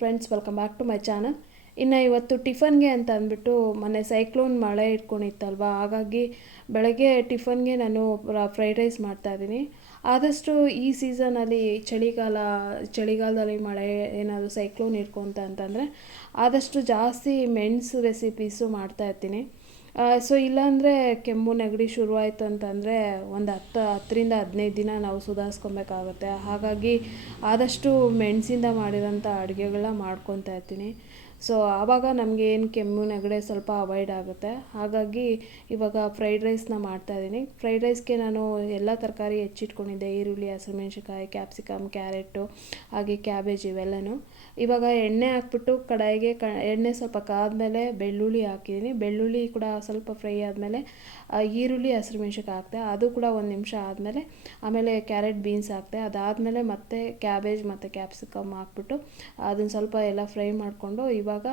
Friends welcome back to my channel ಇನ್ನು ಇವತ್ತು ಟಿಫನ್ಗೆ ಅಂತ ಅಂದ್ಬಿಟ್ಟು ಮೊನ್ನೆ ಸೈಕ್ಲೋನ್ ಮಳೆ ಇಟ್ಕೊಂಡಿತ್ತಲ್ವ? ಹಾಗಾಗಿ ಬೆಳಗ್ಗೆ ಟಿಫನ್ಗೆ ನಾನು ಫ್ರೈಡ್ ರೈಸ್ ಮಾಡ್ತಾಯಿದ್ದೀನಿ ಆದಷ್ಟು ಈ ಸೀಸನಲ್ಲಿ ಚಳಿಗಾಲ, ಚಳಿಗಾಲದಲ್ಲಿ ಮಳೆ ಏನಾದರೂ ಸೈಕ್ಲೋನ್ ಇಟ್ಕೊಂತ ಅಂತಂದರೆ ಆದಷ್ಟು ಜಾಸ್ತಿ ಮೆಣಸು ರೆಸಿಪೀಸು ಮಾಡ್ತಾಯಿರ್ತೀನಿ ಸೊ ಇಲ್ಲಾಂದರೆ ಕೆಮ್ಮು ನೆಗಡಿ ಶುರುವಾಯಿತು ಅಂತಂದರೆ ಒಂದು ಹತ್ತು, ಹತ್ತರಿಂದ ಹದಿನೈದು ದಿನ ನಾವು ಸುಧಾರಿಸ್ಕೊಬೇಕಾಗುತ್ತೆ. ಹಾಗಾಗಿ ಆದಷ್ಟು ಮೆಣಸಿಂದ ಮಾಡಿರೋಂಥ ಅಡುಗೆಗಳನ್ನ ಮಾಡ್ಕೊತಾ ಇರ್ತೀನಿ. ಸೊ ಆವಾಗ ನಮಗೆ ಏನು ಕೆಮ್ಮು ನೆಗಡಿ ಸ್ವಲ್ಪ ಅವಾಯ್ಡ್ ಆಗುತ್ತೆ. ಹಾಗಾಗಿ ಇವಾಗ ಫ್ರೈಡ್ ರೈಸ್ನ ಮಾಡ್ತಾಯಿದ್ದೀನಿ ಫ್ರೈಡ್ ರೈಸ್ಗೆ ನಾನು ಎಲ್ಲ ತರಕಾರಿ ಹೆಚ್ಚಿಟ್ಕೊಂಡಿದ್ದೆ. ಈರುಳ್ಳಿ, ಹಸಿಮೆಣ್ಸಿನ್ಕಾಯಿ ಕ್ಯಾಪ್ಸಿಕಮ್ ಕ್ಯಾರೆಟು ಹಾಗೆ ಕ್ಯಾಬೇಜ್ ಇವೆಲ್ಲನೂ. ಇವಾಗ ಎಣ್ಣೆ ಹಾಕ್ಬಿಟ್ಟು ಕಡಾಯಿಗೆ ಕ, ಎಣ್ಣೆ ಸ್ವಲ್ಪ ಕಾದ್ಮೇಲೆ ಬೆಳ್ಳುಳ್ಳಿ ಹಾಕಿದ್ದೀನಿ. ಬೆಳ್ಳುಳ್ಳಿ ಕೂಡ ಸ್ವಲ್ಪ ಫ್ರೈ ಆದಮೇಲೆ ಈರುಳ್ಳಿ ಹಸಿಮೆಣ್ಸಿನ್ಕಾಯಿ ಹಾಕ್ತೆ. ಅದು ಕೂಡ ಒಂದು ನಿಮಿಷ ಆದಮೇಲೆ, ಆಮೇಲೆ ಕ್ಯಾರೆಟ್ ಬೀನ್ಸ್ ಹಾಕಿದೆ ಅದಾದಮೇಲೆ ಮತ್ತೆ ಕ್ಯಾಬೇಜ್ ಮತ್ತು ಕ್ಯಾಪ್ಸಿಕಮ್ ಹಾಕ್ಬಿಟ್ಟು, ಅದನ್ನು ಸ್ವಲ್ಪ ಎಲ್ಲ ಫ್ರೈ ಮಾಡಿಕೊಂಡು ಇವಾಗ,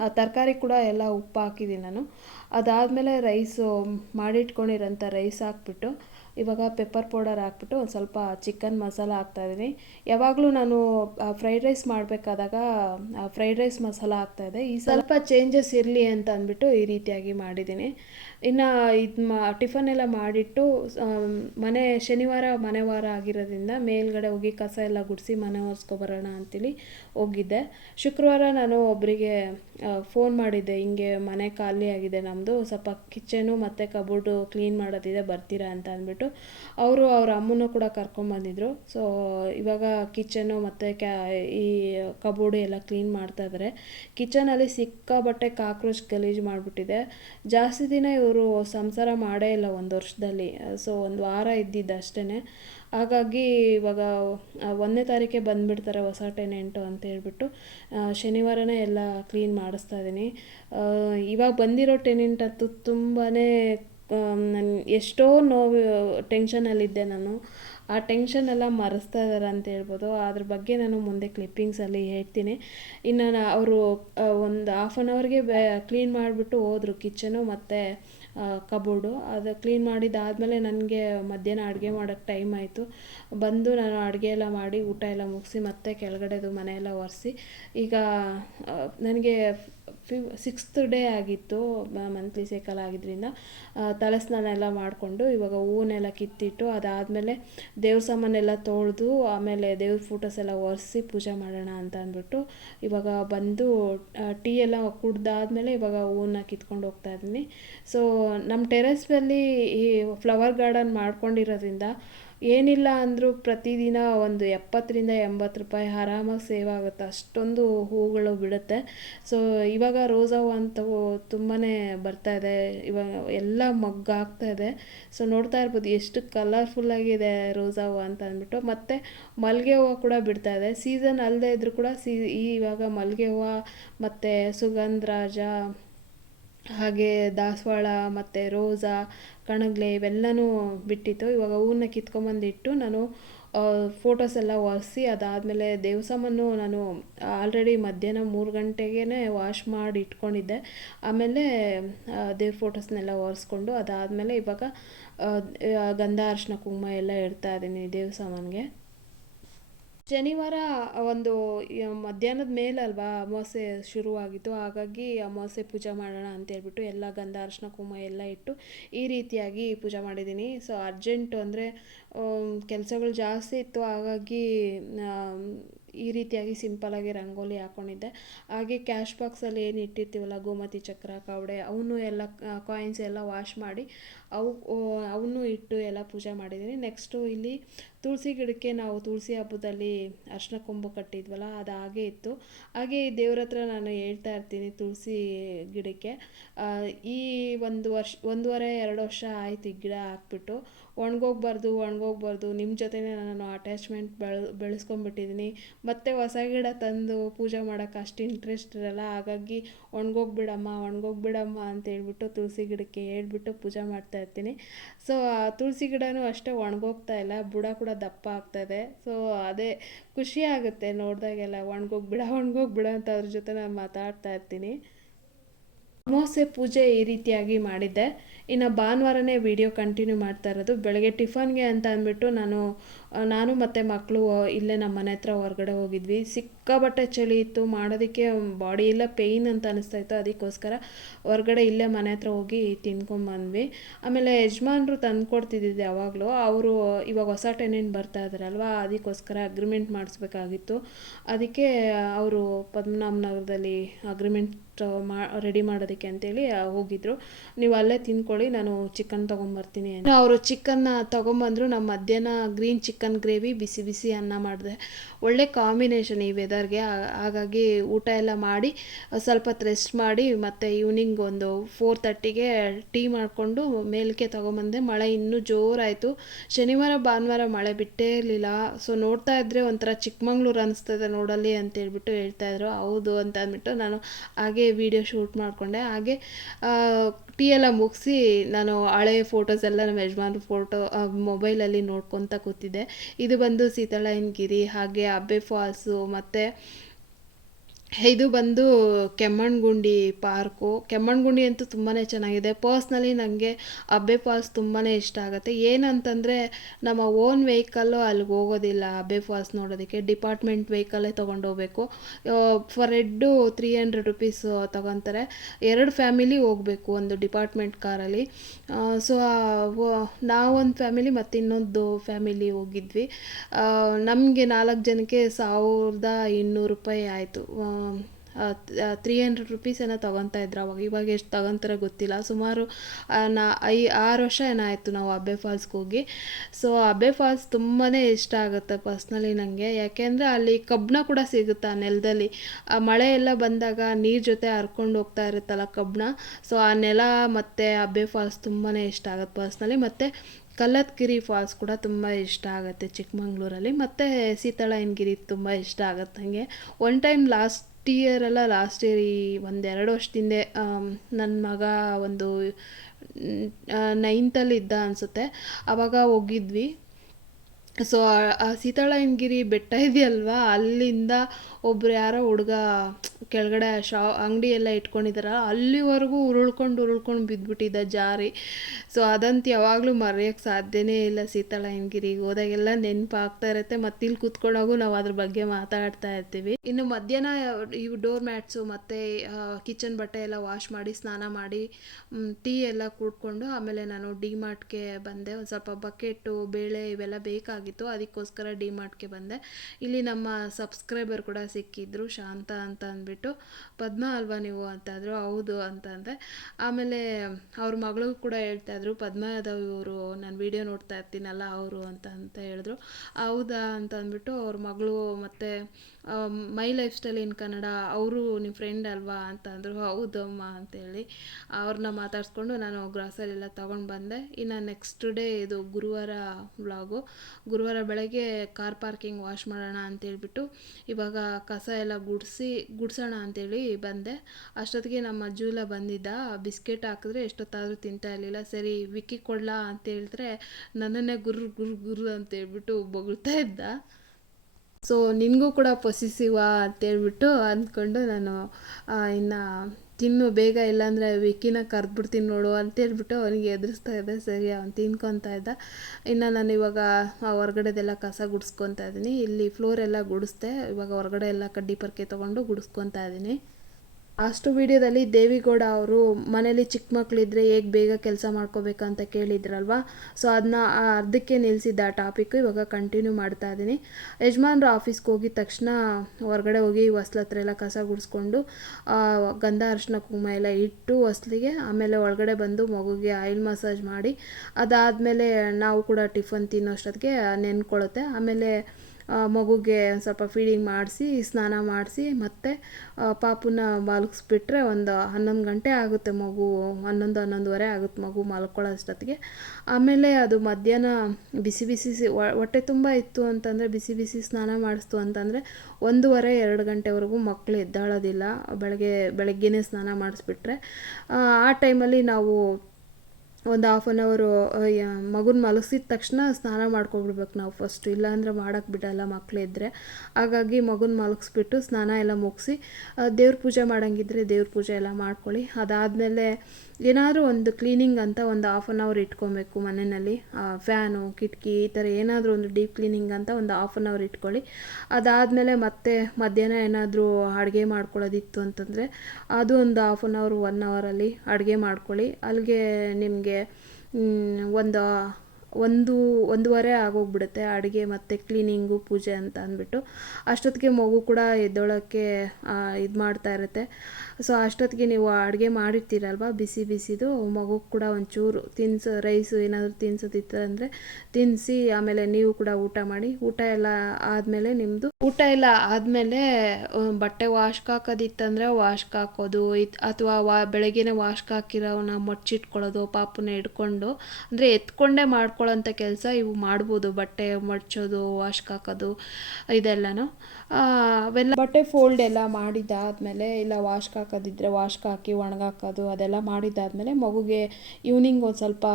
ಆ, ತರಕಾರಿ ಕೂಡ ಎಲ್ಲ ಉಪ್ಪು ಹಾಕಿದ್ದೀನಿ ನಾನು. ಅದಾದಮೇಲೆ ರೈಸು, ಮಾಡಿಟ್ಕೊಂಡಿರೋಂಥ ರೈಸ್ ಹಾಕ್ಬಿಟ್ಟು ಇವಾಗ ಪೆಪ್ಪರ್ ಪೌಡರ್ ಹಾಕ್ಬಿಟ್ಟು ಒಂದು ಸ್ವಲ್ಪ ಚಿಕನ್ ಮಸಾಲ ಹಾಕ್ತಾಯಿದ್ದೀನಿ ಯಾವಾಗಲೂ ನಾನು ಫ್ರೈಡ್ ರೈಸ್ ಮಾಡಬೇಕಾದಾಗ ಫ್ರೈಡ್ ರೈಸ್ ಮಸಾಲ ಹಾಕ್ತಾಯಿದ್ದೆ ಈ ಸ್ವಲ್ಪ ಚೇಂಜಸ್ ಇರಲಿ ಅಂತ ಅಂದ್ಬಿಟ್ಟು ಈ ರೀತಿಯಾಗಿ ಮಾಡಿದ್ದೀನಿ. ಇನ್ನು ಇದು ಮಾ ಟಿಫನ್ ಎಲ್ಲ ಮಾಡಿಟ್ಟು ಮನೆ, ಶನಿವಾರ ಮನೆ ವಾರ ಆಗಿರೋದ್ರಿಂದ ಮೇಲ್ಗಡೆ ಹೋಗಿ ಕಸ ಎಲ್ಲ ಗುಡಿಸಿ ಮನೆ ಒರೆಸ್ಕೊಬರೋಣ ಅಂತೇಳಿ ಹೋಗಿದ್ದೆ. ಶುಕ್ರವಾರ ನಾನು ಒಬ್ಬರಿಗೆ ಫೋನ್ ಮಾಡಿದ್ದೆ. ಹಿಂಗೆ ಮನೆ ಖಾಲಿ ಆಗಿದೆ ನಮ್ಮದು ಸ್ವಲ್ಪ ಕಿಚನು ಮತ್ತು ಕಬೋರ್ಡು ಕ್ಲೀನ್ ಮಾಡೋದಿದೆ, ಬರ್ತೀರಾ ಅಂತ ಅಂದ್ಬಿಟ್ಟು. ಅವರು ಅವ್ರ ಅಮ್ಮನೂ ಕೂಡ ಕರ್ಕೊಂಬಂದಿದ್ರು ಸೊ ಇವಾಗ ಕಿಚನು ಮತ್ತು ಕ್ಯಾ, ಈ ಕಬೋರ್ಡು ಎಲ್ಲ ಕ್ಲೀನ್ ಮಾಡ್ತಾ ಇದ್ದಾರೆ ಕಿಚನಲ್ಲಿ ಸಿಕ್ಕಾಬಟ್ಟೆ ಕಾಕ್ರೋಚ್ ಗಲೀಜು ಮಾಡಿಬಿಟ್ಟಿದೆ. ಜಾಸ್ತಿ ದಿನ ಇವರು ಸಂಸಾರ ಮಾಡೇ ಇಲ್ಲ ಒಂದು ವರ್ಷದಲ್ಲಿ. ಸೊ ಒಂದು ವಾರ ಇದ್ದಿದ್ದು ಅಷ್ಟೇ ಹಾಗಾಗಿ ಇವಾಗ ಒಂದನೇ ತಾರೀಕೆ ಬಂದುಬಿಡ್ತಾರೆ ಹೊಸ ಟೆನೆಂಟು ಅಂತ ಹೇಳ್ಬಿಟ್ಟು ಶನಿವಾರನೇ ಎಲ್ಲ ಕ್ಲೀನ್ ಮಾಡಿಸ್ತಾ ಇದ್ದೀನಿ. ಇವಾಗ ಬಂದಿರೋ ಟೆನೆಂಟ್ ಅಂತೂ ತುಂಬಾ ನಾನು ಎಷ್ಟೋ ನೋವು, ಟೆನ್ಷನಲ್ಲಿದ್ದೆ ನಾನು. ಆ ಟೆನ್ಷನ್ ಎಲ್ಲ ಮರೆಸ್ತಾ ಇದ್ದಾರೆ ಅಂತ ಹೇಳ್ಬೋದು. ಅದ್ರ ಬಗ್ಗೆ ನಾನು ಮುಂದೆ ಕ್ಲಿಪ್ಪಿಂಗ್ಸಲ್ಲಿ ಹೇಳ್ತೀನಿ. ಇನ್ನು ಅವರು ಒಂದು ಹಾಫ್ ಆನ್ ಅವರ್ಗೆ ಕ್ಲೀನ್ ಮಾಡಿಬಿಟ್ಟು ಹೋದರು ಕಿಚನು ಮತ್ತು ಕಬೋರ್ಡು ಅದು ಕ್ಲೀನ್ ಮಾಡಿದ್ದಾದಮೇಲೆ ನನಗೆ ಮಧ್ಯಾಹ್ನ ಅಡುಗೆ ಮಾಡೋಕ್ಕೆ ಟೈಮ್ ಆಯಿತು. ಬಂದು ನಾನು ಅಡುಗೆ ಎಲ್ಲ ಮಾಡಿ ಊಟ ಎಲ್ಲ ಮುಗಿಸಿ ಮತ್ತೆ ಕೆಳಗಡೆದು ಮನೆಯೆಲ್ಲ ಒರೆಸಿ. ಈಗ ನನಗೆ ಫಿ ಸಿಕ್ಸ್ತ್ ಡೇ ಆಗಿತ್ತು ಮಂತ್ಲಿ ಸೈಕಲ್ ಆಗಿದ್ದರಿಂದ ತಲೆ ಸ್ನಾನ ಎಲ್ಲ ಮಾಡಿಕೊಂಡು ಇವಾಗ ಹೂವನ್ನೆಲ್ಲ ಕಿತ್ತಿಟ್ಟು ಅದಾದಮೇಲೆ ದೇವ್ರ ಸಾಮಾನೆಲ್ಲ ತೊಳೆದು, ಆಮೇಲೆ ದೇವ್ರ ಫೋಟೋಸ್ ಎಲ್ಲ ಒರೆಸಿ ಪೂಜೆ ಮಾಡೋಣ ಅಂತ ಅಂದ್ಬಿಟ್ಟು ಇವಾಗ ಬಂದು ಟೀ ಎಲ್ಲ ಕುಡ್ದಾದ್ಮೇಲೆ ಇವಾಗ ಹೂವನ್ನ ಕಿತ್ಕೊಂಡು ಹೋಗ್ತಾ ಇದ್ದೀನಿ. ಸೊ ನಮ್ಮ ಟೆರೆಸ್ ಮೇಲೆ ಈ ಫ್ಲವರ್ ಗಾರ್ಡನ್ ಮಾಡ್ಕೊಂಡಿರೋದ್ರಿಂದ ಏನಿಲ್ಲ ಅಂದರೂ ಪ್ರತಿದಿನ ಒಂದು ಎಪ್ಪತ್ತರಿಂದ ಎಂಬತ್ತು ರೂಪಾಯಿ ಆರಾಮಾಗಿ ಸೇವ್ ಆಗುತ್ತೆ. ಅಷ್ಟೊಂದು ಹೂಗಳು ಬಿಡುತ್ತೆ. ಸೊ ಇವಾಗ ರೋಸಾ ಹೂವು ಅಂತವು ತುಂಬಾ ಬರ್ತಾ ಇದೆ. ಇವಾಗ ಎಲ್ಲ ಮಗ್ಗಾಗ್ತಾ ಇದೆ. ಸೊ ನೋಡ್ತಾ ಇರ್ಬೋದು ಎಷ್ಟು ಕಲರ್ಫುಲ್ಲಾಗಿದೆ ರೋಸಾ ಹೂವು ಅಂತ ಅಂದ್ಬಿಟ್ಟು. ಮತ್ತು ಮಲ್ಲಿಗೆ ಹೂವು ಕೂಡ ಬಿಡ್ತಾ ಇದೆ. ಸೀಸನ್ ಅಲ್ಲದೆ ಇದ್ದರೂ ಕೂಡ ಸೀ ಇವಾಗ ಮಲ್ಲಿಗೆ ಹೂವು ಮತ್ತು ಸುಗಂಧರಾಜ ಹಾಗೆ ದಾಸವಾಳ ಮತ್ತು ರೋಸಾ ಕಣಗಿಲೆ ಇವೆಲ್ಲನೂ ಬಿಟ್ಟಿತ್ತು. ಇವಾಗ ಹೂವನ್ನ ಕಿತ್ಕೊಂಬಂದಿಟ್ಟು ನಾನು ಫೋಟೋಸ್ ಎಲ್ಲ ಒರೆಸಿ ಅದಾದಮೇಲೆ ದೇವಸಮನ್ನು ನಾನು ಆಲ್ರೆಡಿ ಮಧ್ಯಾಹ್ನ ಮೂರು ಗಂಟೆಗೇ ವಾಶ್ ಮಾಡಿ ಇಟ್ಕೊಂಡಿದ್ದೆ. ಆಮೇಲೆ ದೇವ್ರ ಫೋಟೋಸ್ನೆಲ್ಲ ಒರೆಸ್ಕೊಂಡು ಅದಾದಮೇಲೆ ಇವಾಗ ಗಂಧ ಅರ್ಶಿನ ಕುಂಕುಮ ಎಲ್ಲ ಇಡ್ತಾ ಇದ್ದೀನಿ ದೇವ್ರ ಸಾಮಾನಿಗೆ ಶನಿವಾರ ಒಂದು ಮಧ್ಯಾಹ್ನದ ಮೇಲಲ್ವಾ ಅಮಾವಾಸ್ಯೆ ಶುರುವಾಗಿತ್ತು. ಹಾಗಾಗಿ ಅಮಾವಾಸ್ಯೆ ಪೂಜೆ ಮಾಡೋಣ ಅಂತ ಹೇಳ್ಬಿಟ್ಟು ಎಲ್ಲ ಗಂಧ ಅರಶಿನ ಕುಂಕುಮ ಎಲ್ಲ ಇಟ್ಟು ಈ ರೀತಿಯಾಗಿ ಪೂಜೆ ಮಾಡಿದ್ದೀನಿ. ಸೊ, ಅರ್ಜೆಂಟು ಅಂದರೆ ಕೆಲಸಗಳು ಜಾಸ್ತಿ ಇತ್ತು. ಹಾಗಾಗಿ ಈ ರೀತಿಯಾಗಿ ಸಿಂಪಲ್ಲಾಗಿ ರಂಗೋಲಿ ಹಾಕ್ಕೊಂಡಿದ್ದೆ ಹಾಗೆ ಕ್ಯಾಶ್ ಬಾಕ್ಸಲ್ಲಿ ಏನು ಇಟ್ಟಿರ್ತೀವಲ್ಲ, ಗೋಮತಿ ಚಕ್ರ, ಕಾವಡೆ ಅವನು ಎಲ್ಲ ಕಾಯಿನ್ಸ್ ಎಲ್ಲ ವಾಶ್ ಮಾಡಿ ಅವು ಅವನು ಇಟ್ಟು ಎಲ್ಲ ಪೂಜೆ ಮಾಡಿದ್ದೀನಿ. ನೆಕ್ಸ್ಟು ಇಲ್ಲಿ ತುಳಸಿ ಗಿಡಕ್ಕೆ ನಾವು ತುಳಸಿ ಹಬ್ಬದಲ್ಲಿ ಅರ್ಶಿನ ಕೊಂಬು ಕಟ್ಟಿದ್ವಲ್ಲ, ಅದು ಹಾಗೆ ಇತ್ತು. ಹಾಗೆ ದೇವ್ರ ಹತ್ರ ನಾನು ಹೇಳ್ತಾ ಇರ್ತೀನಿ ತುಳಸಿ ಗಿಡಕ್ಕೆ. ಈ ಒಂದು ವರ್ಷ, ಒಂದೂವರೆ, ಎರಡು ವರ್ಷ ಆಯ್ತು ಈ ಗಿಡ ಹಾಕ್ಬಿಟ್ಟು. ಒಣಗೋಗ್ಬಾರ್ದು ಒಣಗೋಗ್ಬಾರ್ದು. ನಿಮ್ಮ ಜೊತೆನೇ ನಾನು ಅಟ್ಯಾಚ್ಮೆಂಟ್ ಬೆಳೆ ಬೆಳೆಸ್ಕೊಂಡ್ಬಿಟ್ಟಿದ್ದೀನಿ ಮತ್ತೆ ಹೊಸ ಗಿಡ ತಂದು ಪೂಜೆ ಮಾಡೋಕೆ ಅಷ್ಟು ಇಂಟ್ರೆಸ್ಟ್ ಇರಲ್ಲ. ಹಾಗಾಗಿ ಒಣಗೋಗ್ಬಿಡಮ್ಮ ಒಣಗೋಗ್ಬಿಡಮ್ಮ ಅಂತ ಹೇಳ್ಬಿಟ್ಟು ತುಳಸಿ ಗಿಡಕ್ಕೆ ಹೇಳ್ಬಿಟ್ಟು ಪೂಜೆ ಮಾಡ್ತಾ ಇರ್ತೀನಿ. ಸೊ ಆ ತುಳಸಿ ಗಿಡನೂ ಅಷ್ಟೇ ಒಣಗೋಗ್ತಾ ಇಲ್ಲ. ಬುಡ ಕೂಡ ದಪ್ಪ ಆಗ್ತಾಯಿದೆ ಸೊ ಅದೇ ಖುಷಿ ಆಗುತ್ತೆ ನೋಡಿದಾಗೆಲ್ಲ. ಒಣಗೋಗ್ಬಿಡ ಒಣಗೋಗ್ಬಿಡ ಅಂತ ಅದ್ರ ಜೊತೆ ನಾನು ಮಾತಾಡ್ತಾ ಇರ್ತೀನಿ. ಅಮಾವಾಸ್ಯೆ ಪೂಜೆ ಈ ರೀತಿಯಾಗಿ ಮಾಡಿದ್ದೆ. ಇನ್ನು ಭಾನುವಾರನೇ ವಿಡಿಯೋ ಕಂಟಿನ್ಯೂ ಮಾಡ್ತಾ ಇರೋದು. ಬೆಳಗ್ಗೆ ಟಿಫನ್ಗೆ ಅಂತ ಅಂದ್ಬಿಟ್ಟು ನಾನು ನಾನು ಮತ್ತು ಮಕ್ಕಳು ಇಲ್ಲೇ ನಮ್ಮ ಮನೆ ಹತ್ರ ಹೊರಗಡೆ ಹೋಗಿದ್ವಿ. ಸಿಕ್ಕಾಬಟ್ಟೆ ಚಳಿ ಇತ್ತು. ಮಾಡೋದಕ್ಕೆ ಬಾಡಿ ಎಲ್ಲ ಪೇಯ್ನ್ ಅಂತ ಅನಿಸ್ತಾ ಇತ್ತು. ಅದಕ್ಕೋಸ್ಕರ ಹೊರಗಡೆ ಇಲ್ಲೇ ಮನೆ ಹತ್ರ ಹೋಗಿ ತಿನ್ಕೊಂಬಂದ್ವಿ ಆಮೇಲೆ ಯಜಮಾನ್ರು ತಂದು ಕೊಡ್ತಿದ್ದಿದ್ದು ಯಾವಾಗಲೂ. ಅವರು ಇವಾಗ ಹೊಸ ಟೆನೆಂಟ್ ಬರ್ತಾ ಇದ್ದಾರಲ್ವ ಅದಕ್ಕೋಸ್ಕರ ಅಗ್ರಿಮೆಂಟ್ ಮಾಡಿಸ್ಬೇಕಾಗಿತ್ತು. ಅದಕ್ಕೆ ಅವರು ಪದ್ಮನಾಭನಗರದಲ್ಲಿ ಅಗ್ರಿಮೆಂಟ್ ಮಾ ರೆಡಿ ಮಾಡೋದಕ್ಕೆ ಅಂತೇಳಿ ಹೋಗಿದ್ರು. ನೀವು ಅಲ್ಲೇ ತಿನ್ಕೊಳ್ಳಿ ನಾನು ಚಿಕನ್ ತೊಗೊಂಬರ್ತೀನಿ ಅಂತ. ಅವರು ಚಿಕನ್ನ ತೊಗೊಂಬಂದ್ರು ನಮ್ಮ ಮಧ್ಯಾಹ್ನ ಗ್ರೀನ್ ಚಿಕನ್ ಗ್ರೇವಿ ಬಿಸಿ ಬಿಸಿ ಅನ್ನ ಮಾಡಿದೆ. ಒಳ್ಳೆ ಕಾಂಬಿನೇಷನ್ ಈ ವೆದರ್ಗೆ ಹಾಗಾಗಿ ಊಟ ಎಲ್ಲ ಮಾಡಿ, ಸ್ವಲ್ಪ ಹೊತ್ತು ರೆಸ್ಟ್ ಮಾಡಿ, ಮತ್ತು ಈವ್ನಿಂಗ್ ಒಂದು ಫೋರ್ ತರ್ಟಿಗೆ ಟೀ ಮಾಡಿಕೊಂಡು ಮೇಲಕ್ಕೆ ತೊಗೊಂಬಂದೆ. ಮಳೆ ಇನ್ನೂ ಜೋರಾಯಿತು. ಶನಿವಾರ, ಭಾನುವಾರ ಮಳೆ ಬಿಟ್ಟೇ ಇರಲಿಲ್ಲ. ಸೊ ನೋಡ್ತಾ ಇದ್ದರೆ ಒಂಥರ ಚಿಕ್ಕಮಂಗ್ಳೂರು ಅನಿಸ್ತದೆ ನೋಡಲ್ಲಿ ಅಂತ ಹೇಳ್ಬಿಟ್ಟು ಹೇಳ್ತಾಯಿದ್ರು ಹೌದು ಅಂತ ಅಂದ್ಬಿಟ್ಟು ನಾನು ಹಾಗೆ ವಿಡಿಯೋ ಶೂಟ್ ಮಾಡಿಕೊಂಡೆ. ಹಾಗೆ ಟೀ ಎಲ್ಲ ಮುಗಿಸಿ ನಾನು ಹಳೆಯ ಫೋಟೋಸ್ ಎಲ್ಲ ನಮ್ಮ ಯಜಮಾನ್ರ ಫೋಟೋ ಮೊಬೈಲಲ್ಲಿ ನೋಡ್ಕೊತ ಕೂತಿದ್ದೆ. ಇದು ಬಂದು ಸೀತಾಳಯ್ಯನಗಿರಿ ಹಾಗೆ ಅಬ್ಬೆ ಫಾಲ್ಸು ಮತ್ತು ಇದು ಬಂದು ಕೆಮ್ಮಣ್ಗುಂಡಿ ಪಾರ್ಕು. ಕೆಮ್ಮಣ್ಗುಂಡಿ ಅಂತೂ ತುಂಬಾ ಚೆನ್ನಾಗಿದೆ. ಪರ್ಸ್ನಲಿ ನನಗೆ ಅಬ್ಬೆ ಫಾಲ್ಸ್ ತುಂಬಾ ಇಷ್ಟ ಆಗುತ್ತೆ. ಏನಂತಂದರೆ ನಮ್ಮ ಓನ್ ವೆಹಿಕಲ್ಲು ಅಲ್ಲಿಗೆ ಹೋಗೋದಿಲ್ಲ ಅಬ್ಬೆ ಫಾಲ್ಸ್ ನೋಡೋದಕ್ಕೆ. ಡಿಪಾರ್ಟ್ಮೆಂಟ್ ವೆಹಿಕಲ್ಲೇ ತೊಗೊಂಡೋಗ್ಬೇಕು ಫಾರ್ ಎಡ್ಡು ತ್ರೀ ಹಂಡ್ರೆಡ್ ರುಪೀಸ್ ತೊಗೊತಾರೆ. ಎರಡು ಫ್ಯಾಮಿಲಿ ಹೋಗಬೇಕು ಒಂದು ಡಿಪಾರ್ಟ್ಮೆಂಟ್ ಕಾರಲ್ಲಿ. ಸೊ ನಾವೊಂದು ಫ್ಯಾಮಿಲಿ ಮತ್ತು ಇನ್ನೊಂದು ಫ್ಯಾಮಿಲಿ ಹೋಗಿದ್ವಿ. ನಮಗೆ ನಾಲ್ಕು ಜನಕ್ಕೆ ಸಾವಿರದ ಇನ್ನೂರು ರೂಪಾಯಿ ಆಯಿತು. ತ್ರೀ ಹಂಡ್ರೆಡ್ ರುಪೀಸ್ ಏನೋ ತೊಗೊತಾ ಇದ್ರು ಅವಾಗ. ಇವಾಗ ಎಷ್ಟು ತೊಗೊತಾರೆ ಗೊತ್ತಿಲ್ಲ. ಸುಮಾರು ನಾ, ಐ, ಆರು ವರ್ಷ ಏನಾಯಿತು ನಾವು ಅಬ್ಬೆ ಫಾಲ್ಸ್ಗೆ ಹೋಗಿ. ಸೊ ಅಬ್ಬೆ ಫಾಲ್ಸ್ ತುಂಬಾ ಇಷ್ಟ ಆಗುತ್ತೆ ಪರ್ಸ್ನಲಿ ನನಗೆ ಯಾಕೆಂದರೆ ಅಲ್ಲಿ ಕಬ್ಬಣ ಕೂಡ ಸಿಗುತ್ತೆ ಆ ನೆಲದಲ್ಲಿ. ಆ, ಮಳೆ ಎಲ್ಲ ಬಂದಾಗ ನೀರು ಜೊತೆ ಹರ್ಕೊಂಡು ಹೋಗ್ತಾ ಇರುತ್ತಲ್ಲ ಕಬ್ಬಣ ಸೊ ಆ ನೆಲ ಮತ್ತು ಅಬ್ಬೆ ಫಾಲ್ಸ್ ತುಂಬಾ ಇಷ್ಟ ಆಗುತ್ತೆ ಪರ್ಸ್ನಲಿ ಮತ್ತು ಕಲ್ಲತ್ಗಿರಿ ಫಾಲ್ಸ್ ಕೂಡ ತುಂಬ ಇಷ್ಟ ಆಗುತ್ತೆ ಚಿಕ್ಕಮಂಗ್ಳೂರಲ್ಲಿ. ಮತ್ತು ಸೀತಾಳಯ್ಯನಗಿರಿ ತುಂಬ ಇಷ್ಟ ಆಗುತ್ತೆ ನನಗೆ ಒನ್ ಟೈಮ್ ಲಾಸ್ಟ್ ಇಯರ್ ಇಯರೆಲ್ಲ ಲಾಸ್ಟ್ ಇಯರ್ ಈ ಒಂದೆರಡು ವರ್ಷದಿಂದ ನನ್ನ ಮಗ ಒಂದು ನೈನ್ತಲ್ಲಿ ಇದ್ದ ಅನಿಸುತ್ತೆ. ಆವಾಗ ಹೋಗಿದ್ವಿ. ಸೊ ಆ ಸೀತಾಳಯನಗಿರಿ ಬೆಟ್ಟ ಇದೆಯಲ್ವಾ? ಅಲ್ಲಿಂದ ಒಬ್ರು ಯಾರೋ ಹುಡುಗ ಕೆಳಗಡೆ ಶಾ, ಅಂಗಡಿ ಎಲ್ಲ ಇಟ್ಕೊಂಡಿದ್ದಾರ ಅಲ್ಲಿವರೆಗೂ ಉರುಳ್ಕೊಂಡು ಉರುಳ್ಕೊಂಡು ಬಿದ್ದುಬಿಟ್ಟಿದ್ದ ಜಾರಿ. ಸೊ ಅದಂತ ಯಾವಾಗಲೂ ಮರೆಯೋಕ್ಕೆ ಸಾಧ್ಯನೇ ಇಲ್ಲ ಸೀತಾಳಯನಗಿರಿಗೆ ಹೋದಾಗೆಲ್ಲ ನೆನಪಾಗ್ತಾ ಇರುತ್ತೆ. ಮತ್ತೆ ಇಲ್ಲಿ ಕೂತ್ಕೊಂಡಾಗೂ ನಾವು ಅದ್ರ ಬಗ್ಗೆ ಮಾತಾಡ್ತಾ ಇರ್ತೀವಿ. ಇನ್ನು ಮಧ್ಯಾಹ್ನ ಇವು ಡೋರ್ ಮ್ಯಾಟ್ಸು ಮತ್ತು ಕಿಚನ್ ಬಟ್ಟೆ ಎಲ್ಲ ವಾಶ್ ಮಾಡಿ, ಸ್ನಾನ ಮಾಡಿ ಟೀ ಎಲ್ಲ ಕೂಡ್ಕೊಂಡು ಆಮೇಲೆ ನಾನು ಡಿ ಮಾರ್ಟ್ಗೆ ಬಂದೆ. ಒಂದು ಸ್ವಲ್ಪ ಬಕೆಟು, ಬೇಳೆ ಇವೆಲ್ಲ ಬೇಕಾಗಿತ್ತು. ಅದಕ್ಕೋಸ್ಕರ ಡಿ ಮಾರ್ಟ್ಗೆ ಬಂದೆ. ಇಲ್ಲಿ ನಮ್ಮ ಸಬ್ಸ್ಕ್ರೈಬರ್ ಕೂಡ ಸಿಕ್ಕಿದ್ರು. ಶಾಂತ ಅಂತ ಅಂದ್ಬಿಟ್ಟು. ಪದ್ಮ ಅಲ್ವಾ ನೀವು? ಅಂತಾದ್ರು ಹೌದು ಅಂತ ಅಂದೆ. ಆಮೇಲೆ ಅವ್ರ ಮಗಳು ಕೂಡ ಹೇಳ್ತಾ ಇದ್ರು ಪದ್ಮ ಯಾದವ್ ಇವರು, ನಾನು ವಿಡಿಯೋ ನೋಡ್ತಾ ಇರ್ತೀನಲ್ಲ ಅವರು ಅಂತ ಅಂತ ಹೇಳಿದ್ರು. ಹೌದಾ ಅಂತ ಅಂದ್ಬಿಟ್ಟು ಅವ್ರ ಮಗಳು ಮತ್ತು my lifestyle in Kannada ಅವರು ನಿಮ್ಮ ಫ್ರೆಂಡ್ ಅಲ್ವಾ ಅಂತ ಅಂದರು, ಹೌದಮ್ಮ ಅಂತೇಳಿ. ಅವ್ರನ್ನ ಮಾತಾಡಿಸ್ಕೊಂಡು ನಾನು ಗ್ರಾಸರಿ ಎಲ್ಲ ತೊಗೊಂಡು ಬಂದೆ. ಇನ್ನು ನೆಕ್ಸ್ಟ್ ಡೇ ಇದು ಗುರುವಾರ ವ್ಲಾಗು ಗುರುವಾರ ಬೆಳಗ್ಗೆ ಕಾರ್ ಪಾರ್ಕಿಂಗ್ ವಾಶ್ ಮಾಡೋಣ ಅಂತೇಳ್ಬಿಟ್ಟು ಇವಾಗ ಕಸ ಎಲ್ಲ ಗುಡಿಸಿ, ಗುಡಿಸೋಣ ಅಂತೇಳಿ ಬಂದೆ. ಅಷ್ಟೊತ್ತಿಗೆ ನಮ್ಮ ಅಜ್ಜೂಲ ಬಂದಿದ್ದ. ಬಿಸ್ಕೆಟ್ ಹಾಕಿದ್ರೆ ಎಷ್ಟೊತ್ತಾದರೂ ತಿಂತಾ ಇರಲಿಲ್ಲ. ಸರಿ, ವಿಕ್ಕಿ ಕೊಡ್ಲಾ ಅಂತ ಹೇಳಿದ್ರೆ ನನ್ನನ್ನೇ ಗುರು ಗುರು ಗುರು ಅಂತೇಳ್ಬಿಟ್ಟು ಬೊಗಳ್ತಾ ಇದ್ದ. ಸೊ ನಿನಗೂ ಕೂಡ ಪೊಸಿಸಿವಾ ಅಂತೇಳ್ಬಿಟ್ಟು ಅಂದ್ಕೊಂಡು ನಾನು ಇನ್ನು ತಿನ್ನು, ಬೇಗ ಇಲ್ಲಾಂದರೆ ವಿಕ್ಕಿನ ಕರೆದ್ಬಿಡ್ತೀನಿ ನೋಡು ಅಂತೇಳ್ಬಿಟ್ಟು ಅವನಿಗೆ ಎದುರಿಸ್ತಾ ಇದ್ದೆ. ಸರಿ, ಅವ್ನು ತಿನ್ಕೊತಾ ಇದ್ದ. ಇನ್ನು ನಾನು ಇವಾಗ ಹೊರ್ಗಡೆದೆಲ್ಲ ಕಸ ಗುಡಿಸ್ಕೊತಾ ಇದ್ದೀನಿ. ಇಲ್ಲಿ ಫ್ಲೋರ್ ಎಲ್ಲ ಗುಡಿಸ್ದೆ. ಇವಾಗ ಹೊರಗಡೆ ಎಲ್ಲ ಕಡ್ಡಿ ಪರ್ಕೆ ತೊಗೊಂಡು ಗುಡಿಸ್ಕೊತಾ ಇದ್ದೀನಿ. ಅಷ್ಟು ವಿಡಿಯೋದಲ್ಲಿ ದೇವಿಗೌಡ ಅವರು, ಮನೇಲಿ ಚಿಕ್ಕ ಮಕ್ಕಳಿದ್ರೆ ಹೇಗೆ ಬೇಗ ಕೆಲಸ ಮಾಡ್ಕೊಬೇಕಂತ ಕೇಳಿದ್ರಲ್ವಾ? ಸೊ ಅದನ್ನ ಅರ್ಧಕ್ಕೆ ನಿಲ್ಲಿಸಿದ್ದ ಆ ಟಾಪಿಕ್ಕು ಇವಾಗ ಕಂಟಿನ್ಯೂ ಮಾಡ್ತಾ ಇದ್ದೀನಿ. ಯಜಮಾನ್ರ ಆಫೀಸ್ಗೆ ಹೋಗಿದ ತಕ್ಷಣ ಹೊರಗಡೆ ಹೋಗಿ ಹೊಸ್ಲ ಹತ್ರ ಎಲ್ಲ ಕಸ ಗುಡಿಸ್ಕೊಂಡು ಗಂಧ ಅರಿಶಿನ ಕುಂಕುಮ ಎಲ್ಲ ಇಟ್ಟು ಹೊಸ್ಲಿಗೆ, ಆಮೇಲೆ ಒಳಗಡೆ ಬಂದು ಮಗುಗೆ ಆಯಿಲ್ ಮಸಾಜ್ ಮಾಡಿ, ಅದಾದಮೇಲೆ ನಾವು ಕೂಡ ಟಿಫನ್ ತಿನ್ನೋಷ್ಟೊತ್ತಿಗೆ ನೆನ್ಕೊಳ್ಳುತ್ತೆ ಆಮೇಲೆ ಮಗುಗೆ ಸ್ವಲ್ಪ ಫೀಡಿಂಗ್ ಮಾಡಿಸಿ, ಸ್ನಾನ ಮಾಡಿಸಿ, ಮತ್ತೆ ಪಾಪುನ ಮಲಗಿಸ್ಬಿಟ್ರೆ ಒಂದು ಹನ್ನೊಂದು ಗಂಟೆ ಆಗುತ್ತೆ ಮಗು, ಹನ್ನೊಂದು, ಹನ್ನೊಂದುವರೆ ಆಗುತ್ತೆ ಮಗು ಮಲ್ಕೊಳ್ಳೋಷ್ಟೊತ್ತಿಗೆ. ಆಮೇಲೆ ಅದು ಮಧ್ಯಾಹ್ನ ಬಿಸಿ ಬಿಸಿ ಹೊಟ್ಟೆ ತುಂಬ ಇತ್ತು ಅಂತಂದರೆ, ಬಿಸಿ ಬಿಸಿ ಸ್ನಾನ ಮಾಡಿಸ್ತು ಅಂತಂದರೆ, ಒಂದೂವರೆ, ಎರಡು ಗಂಟೆವರೆಗೂ ಮಕ್ಕಳು ಎದ್ದಾಳೋದಿಲ್ಲ. ಬೆಳಗ್ಗೆ, ಬೆಳಗ್ಗೆನೇ ಸ್ನಾನ ಮಾಡಿಸ್ಬಿಟ್ರೆ, ಆ ಟೈಮಲ್ಲಿ ನಾವು ಒಂದು ಹಾಫ್ ಆನ್ ಅವರು ಮಗುನ ಮಲಗಿಸಿದ ತಕ್ಷಣ ಸ್ನಾನ ಮಾಡ್ಕೊಬಿಡ್ಬೇಕು ನಾವು ಫಸ್ಟು ಇಲ್ಲಾಂದರೆ ಮಾಡೋಕ್ಕೆ ಬಿಡಲ್ಲ ಮಕ್ಕಳಿದ್ರೆ ಹಾಗಾಗಿ ಮಗುನ ಮಲಗಿಸ್ಬಿಟ್ಟು ಸ್ನಾನ ಎಲ್ಲ ಮುಗಿಸಿ ದೇವ್ರ ಪೂಜೆ ಮಾಡೋಂಗಿದ್ರೆ ದೇವ್ರ ಪೂಜೆ ಎಲ್ಲ ಮಾಡ್ಕೊಳ್ಳಿ. ಅದಾದಮೇಲೆ ಏನಾದರೂ ಒಂದು ಕ್ಲೀನಿಂಗ್ ಅಂತ ಒಂದು ಹಾಫ್ ಅನ್ ಅವರ್ ಇಟ್ಕೊಬೇಕು ಮನೆಯಲ್ಲಿ. ಫ್ಯಾನು ಕಿಟಕಿ ಈ ಥರ ಏನಾದರೂ ಒಂದು ಡೀಪ್ ಕ್ಲೀನಿಂಗ್ ಅಂತ ಒಂದು ಹಾಫ್ ಆನ್ ಅವರ್ ಇಟ್ಕೊಳ್ಳಿ. ಅದಾದಮೇಲೆ ಮತ್ತೆ ಮಧ್ಯಾಹ್ನ ಏನಾದರೂ ಅಡುಗೆ ಮಾಡ್ಕೊಳ್ಳೋದಿತ್ತು ಅಂತಂದರೆ, ಅದು ಒಂದು ಹಾಫ್ ಆನ್ ಅವರ್ ಒನ್ ಅವರಲ್ಲಿ ಅಡುಗೆ ಮಾಡ್ಕೊಳ್ಳಿ. ಅಲ್ಲಿಗೆ ನಿಮಗೆ ಒಂದು ಒಂದು, ಒಂದೂವರೆ ಆಗೋಗ್ಬಿಡುತ್ತೆ. ಅಡುಗೆ ಮತ್ತು ಕ್ಲೀನಿಂಗು ಪೂಜೆ ಅಂತ ಅಂದ್ಬಿಟ್ಟು. ಅಷ್ಟೊತ್ತಿಗೆ ಮಗು ಕೂಡ ಎದ್ದೊಳಕ್ಕೆ ಇದು ಮಾಡ್ತಾ ಇರುತ್ತೆ. ಸೊ ಅಷ್ಟೊತ್ತಿಗೆ ನೀವು ಅಡುಗೆ ಮಾಡಿರ್ತೀರಲ್ವ? ಬಿಸಿ ಬಿಸಿದು, ಮಗು ಕೂಡ ಒಂಚೂರು ತಿನ್ಸು ರೈಸು ಏನಾದರೂ ತಿನ್ಸೋದಿತ್ತು ಅಂದರೆ ತಿನ್ನಿಸಿ ಆಮೇಲೆ ನೀವು ಕೂಡ ಊಟ ಮಾಡಿ. ಊಟ ಎಲ್ಲ ಆದಮೇಲೆ ನಿಮ್ಮದು ಊಟ ಎಲ್ಲ ಆದಮೇಲೆ ಬಟ್ಟೆ ವಾಶ್ಗೆ ಹಾಕೋದಿತ್ತಂದರೆ ವಾಶ್ಗೆ ಹಾಕೋದು ಅಥವಾ ವಾ, ಬೆಳಗ್ಗೆನೇ ವಾಶ್ಗೆ ಹಾಕಿರೋವನ್ನ ಮಡ್ಚಿಟ್ಕೊಳ್ಳೋದು, ಪಾಪನ ಇಟ್ಕೊಂಡು ಅಂದರೆ ಎತ್ಕೊಂಡೇ ಮಾಡ್ಕೊಳ್ಳೋಂಥ ಕೆಲಸ ಇವು ಮಾಡ್ಬೋದು. ಬಟ್ಟೆ ಮಡ್ಚೋದು ವಾಶ್ಗೆ ಹಾಕೋದು, ಇದೆಲ್ಲನೂ. ಅವೆಲ್ಲ ಬಟ್ಟೆ ಫೋಲ್ಡ್ ಎಲ್ಲ ಮಾಡಿದ್ದಾದಮೇಲೆ, ಇಲ್ಲ ವಾಶ್ಗೆ ಹಾಕೋದಿದ್ರೆ ವಾಶ್ಗೆ ಹಾಕಿ ಒಣಗಾಕೋದು ಅದೆಲ್ಲ ಮಾಡಿದ್ದಾದಮೇಲೆ ಮಗುಗೆ ಈವ್ನಿಂಗ್ ಒಂದು ಸ್ವಲ್ಪ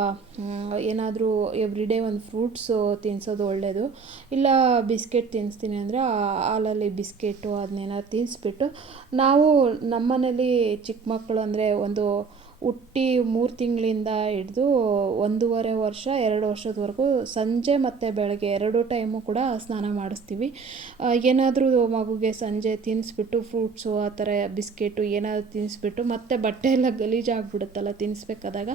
ಏನಾದರೂ ಎವ್ರಿ ಡೇ ಒಂದು ಫ್ರೂಟ್ಸು ತಿನ್ಸೋದು ಒಳ್ಳೆಯದು ಇಲ್ಲ ಬಿಸ್ಕೆಟ್ ತಿನ್ನಿಸ್ತೀನಿ ಅಂದರೆ ಹಾಲಲ್ಲಿ ಬಿಸ್ಕೆಟು ಅದನ್ನೇನಾದ್ರು ತಿನ್ನಿಸ್ಬಿಟ್ಟು ನಾವು ನಮ್ಮನೇಲಿ ಚಿಕ್ಕ ಮಕ್ಕಳು ಅಂದರೆ ಒಂದು ಹುಟ್ಟಿ ಮೂರು ತಿಂಗಳಿಂದ ಹಿಡಿದು ಒಂದೂವರೆ ವರ್ಷ, ಎರಡು ವರ್ಷದವರೆಗೂ ಸಂಜೆ ಮತ್ತು ಬೆಳಗ್ಗೆ ಎರಡು ಟೈಮು ಕೂಡ ಸ್ನಾನ ಮಾಡಿಸ್ತೀವಿ. ಏನಾದರೂ ಮಗುಗೆ ಸಂಜೆ ತಿನ್ನಿಸ್ಬಿಟ್ಟು ಫ್ರೂಟ್ಸು, ಆ ಥರ ಬಿಸ್ಕೆಟು ಏನಾದರೂ ತಿನ್ನಿಸ್ಬಿಟ್ಟು ಮತ್ತೆ ಬಟ್ಟೆ ಎಲ್ಲ ಗಲೀಜಾಗ್ಬಿಡುತ್ತಲ್ಲ ತಿನ್ನಿಸ್ಬೇಕಾದಾಗ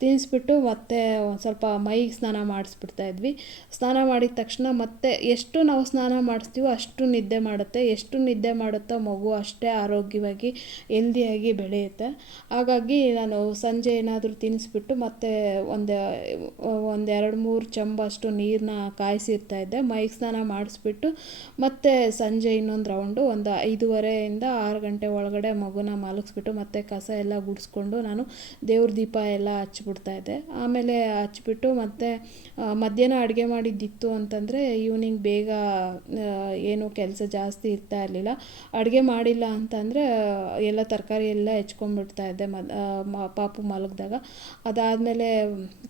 ತಿನ್ನಿಸ್ಬಿಟ್ಟು ಮತ್ತೆ ಒಂದು ಸ್ವಲ್ಪ ಮೈಗೆ ಸ್ನಾನ ಮಾಡಿಸ್ಬಿಡ್ತಾ ಇದ್ವಿ. ಸ್ನಾನ ಮಾಡಿದ ತಕ್ಷಣ ಮತ್ತೆ ಎಷ್ಟು ನಾವು ಸ್ನಾನ ಮಾಡಿಸ್ತೀವೋ ಅಷ್ಟು ನಿದ್ದೆ ಮಾಡುತ್ತೆ. ಎಷ್ಟು ನಿದ್ದೆ ಮಾಡುತ್ತೋ ಮಗು ಅಷ್ಟೇ ಆರೋಗ್ಯವಾಗಿ ಹೆಲ್ದಿಯಾಗಿ ಬೆಳೆಯುತ್ತೆ. ಹಾಗಾಗಿ ನಾನು ಸಂಜೆ ಏನಾದರೂ ತಿನ್ನಿಸ್ಬಿಟ್ಟು ಮತ್ತೆ ಒಂದು ಒಂದು ಎರಡು ಮೂರು ಚಂಬಷ್ಟು ನೀರನ್ನ ಕಾಯಿಸಿರ್ತಾ ಇದ್ದೆ. ಮೈಗೆ ಸ್ನಾನ ಮಾಡಿಸ್ಬಿಟ್ಟು ಮತ್ತೆ ಸಂಜೆ ಇನ್ನೊಂದು ರೌಂಡು ಒಂದು ಐದೂವರೆಯಿಂದ ಆರು ಗಂಟೆ ಒಳಗಡೆ ಮಗುನ ಮಲಗಿಸ್ಬಿಟ್ಟು ಮತ್ತೆ ಕಸ ಎಲ್ಲ ಗುಡಿಸ್ಕೊಂಡು ನಾನು ದೇವ್ರ ದೀಪ ಎಲ್ಲ ಹಚ್ಬಿಡ್ತಾ ಇದ್ದೆ. ಆಮೇಲೆ ಹಚ್ಬಿಟ್ಟು ಮತ್ತೆ ಮಧ್ಯಾಹ್ನ ಅಡುಗೆ ಮಾಡಿದ್ದಿತ್ತು ಅಂತಂದರೆ ಈವ್ನಿಂಗ್ ಬೇಗ ಏನು ಕೆಲಸ ಜಾಸ್ತಿ ಇರ್ತಾ ಇರಲಿಲ್ಲ. ಅಡುಗೆ ಮಾಡಿಲ್ಲ ಅಂತಂದರೆ ಎಲ್ಲ ತರಕಾರಿ ಎಲ್ಲ ಹೆಚ್ಕೊಂಡ್ಬಿಡ್ತಾ ಇದ್ದೆ. ಪಾಪು ಮಲಗಿದಾಗ. ಅದಾದಮೇಲೆ